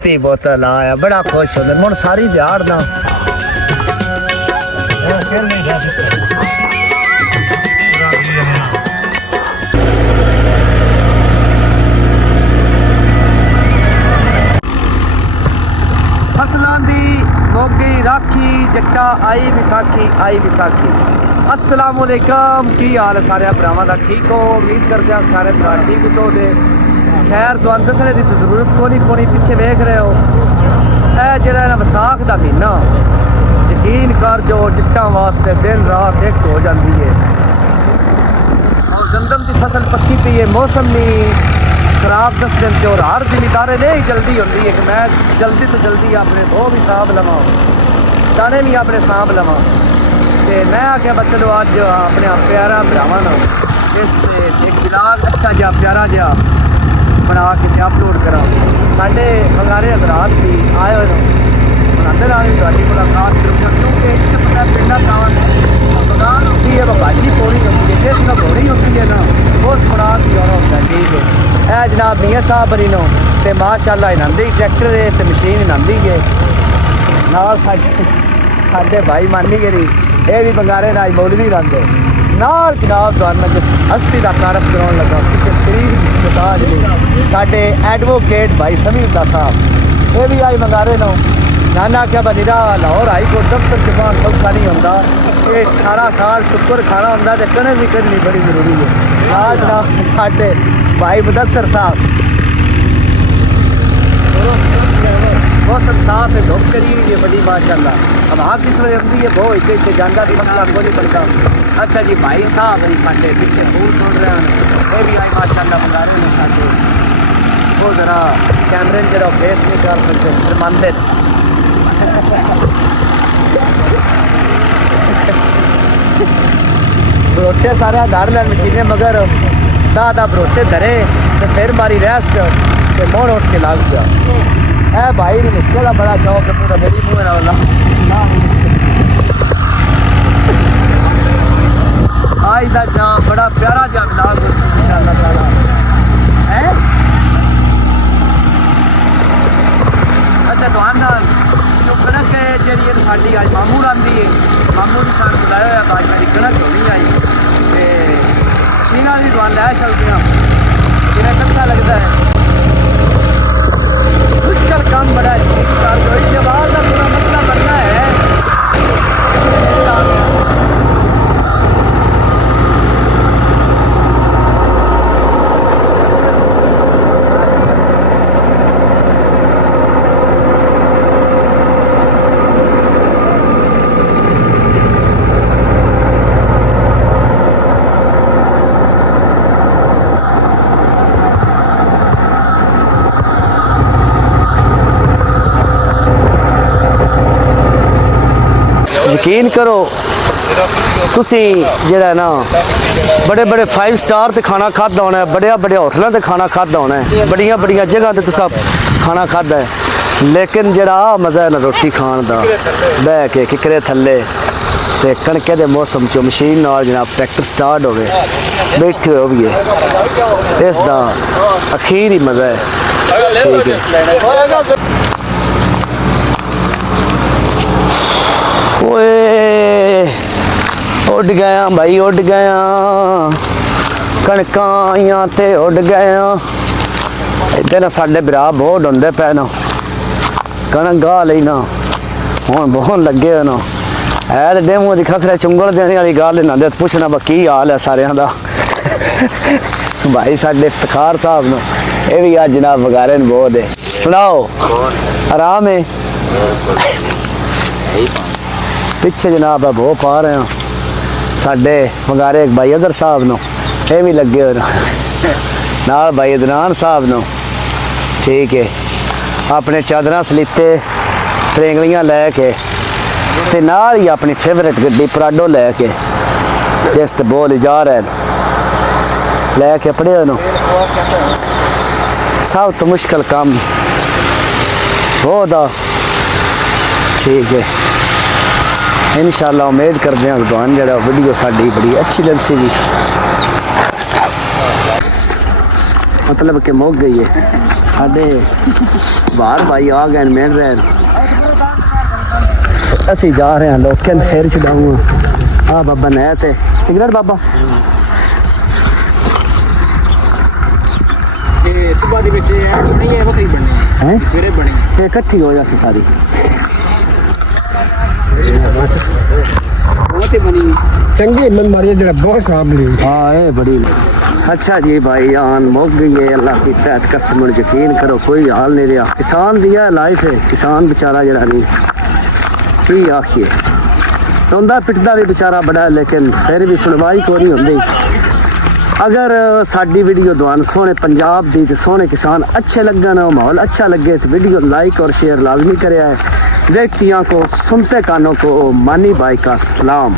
ती बोतल आया बड़ा खुश होंगे मुड़ सारी दिहाड़ ना फसलों की मोगी राखी जट्टा आई विसाखी अस्सलाम वालेकुम की हाल है सारे भरावां दा ठीक हो उम्मीद करते हैं सारे भरा ठीक हो दे खैर तुहानू दसने की जरूरत को नहीं पिछे वेख रहे हो यह जरा विसाख का महीना यकीन कर जो जट्टां वास्ते दिन रात एक हो जाती है और गंदम की फसल पक्की पी है मौसम नहीं खराब दस दिन और हर जिमीदारे ने ही जल्दी होती है कि मैं जल्दी तो जल्दी अपने दो भी सांभ लवां दाने भी अपने सांभ लवां तो मैं आख्या बच्चे लो अज अपने प्यारा भरावां नाल इस एक ब्लॉग अच्छा जहा प्यारा जहा बना के अपलोड करा साढ़े बंगारे हजरात भी आए हुए अंदर आने थोड़ी मुलाकात करूँगा क्योंकि इतने पता पिंडा गाँव में बगान होती है भाजी पौड़ी होती है जिस में घोड़ी होती है ना उस मुराद की और होता है ठीक है यह जनाब मियाँ साहब बनी नो तो माशाअल्लाह इनांदी ट्रैक्टर है तो मशीन इनांदी है नाल साढ़े भाई मानी गिरी ये भी बंगारे नाज मौलवी रंग नाल जनाब तुहानू जिस हस्ती का तारफ कराने लगा किसी करीब मुताज नहीं साढ़े एडवोकेट भाई समीउल्लाह साहब ये भी आई बंगारे नो नाना क्या बनीरा लाहौर हाई कोर्ट दफ्तर जबान सौखा नहीं होंदा ये सारा साल टुक्कर खाना होंदा ते कने भी करनी बड़ी जरूरी है आज ना साढ़े भाई मुदस्सर साहब मौसम साफ है धूप चढ़ी हुई है बड़ी माशाअल्लाह अब हाँ किस वे आती है बहुत इतने जाना भी मसला को नहीं बनता अच्छा जी भाई साहब है साढ़े पिछे फूल सुन रहे हैं ये भी आई माशाअल्लाह बंगा रहे हैं साढ़े वो जरा कैमरे जरा फेस नहीं कर सकते शर्मांदे बरोटे सारे धर लैन मशीने मगर दादा बरोटे धरे तो फिर मारी रेस्ट तो मोड़ उठ के लग गया ए भाई ने निकला बड़ा शौक है पूरा मेरी मुँह वाला आज का जाम बड़ा प्यारा जा मिलाग इंशाअल्लाह ताला है अच्छा दुआना जो कणक है जी साड़ी अज मामू आती है मामू की सान बुलाया हुआ अज मेरी कणक नहीं आई तो मशीना भी दुआन लै चलते हैं जिन्हें कट्ठा लगता है मुश्किल काम बड़ा है जवाब का पूरा मसला बनना है यकीन करो तुसी जेड़ा ना बड़े बड़े 5 स्टार ते खाना खादा होना है बड़े बड़े होटलों ते खाना खादा होना है बड़िया जगह ते तुसा खाना खादा है लेकिन जेड़ा मज़ा है ना रोटी खान दा बह के किकरे थल्ले ते कणके दे मौसम चो मशीन नाल जनाब ट्रैक्टर स्टार्ट हो गए बैठे हो भी है इस दा अखीर ही मज़ा है ठीक है ओए उड़ गया भाई उड़ गया कणकां आइयां ते उड़ गया इधर ना साढ़े बिरा बहुत डुंदे पे ना कणक गाह ली ना हुण बहुत लगे हो ना है तो डेमू की खखरे चुंगल देने वाली गल ना दे पुछना बा की हाल है सारियां दा भाई साढ़े इफ्तिखार साहब नो ये भी अज जनाब बगारे ने बहुत है सुनाओ आराम है पिछे जनाब है बहुत पा रहे हैं साढ़े बगारे एक भाई अजहर साहब नो ये भी लगे हो नाल भाई अदनान साहब नो ठीक है अपने चादर सलीते त्रेंगलियां लैके ते नाल ही अपनी फेवरेट गड्डी पराडो लैके जिस ते बोल जा रहे लैके पड़े हो सब तो मुश्किल काम बहुत ठीक है इंशाअल्लाह उम्मीद करते हैं भगवान जरा वीडियो साड़ी बड़ी अच्छी लग सी मतलब कि मुक गई है साढ़े बाहर भाई आ गए मिल रहे हैं असी जा रहे हैं लोकें सिर छड़ाऊँ हाँ बाबा नया ते सिगरेट बाबा सुबह के बच्चे नहीं है वो कहीं बने हैं सवेरे बने ये इकट्ठी हो जाती सारी बहुत ही बनी चंगी मन मारी जरा बहुत सामने हाँ ये बड़ी अच्छा जी भाई आन मुक गई है अल्लाह की तहत कसम यकीन करो कोई हाल नहीं रहा किसान दिया लाइफ है किसान बेचारा जरा नहीं की आखिए रोंदा पिटदा भी बेचारा बड़ा है लेकिन फिर भी सुनवाई कोई नहीं होंगी अगर साडी वीडियो दुआन सोने पंजाब दी ते सोने किसान अच्छे लगन माहौल अच्छा लगे तो वीडियो लाइक और शेयर लाजमी करे देखती को सुनते कानों को मानी भाई का सलाम।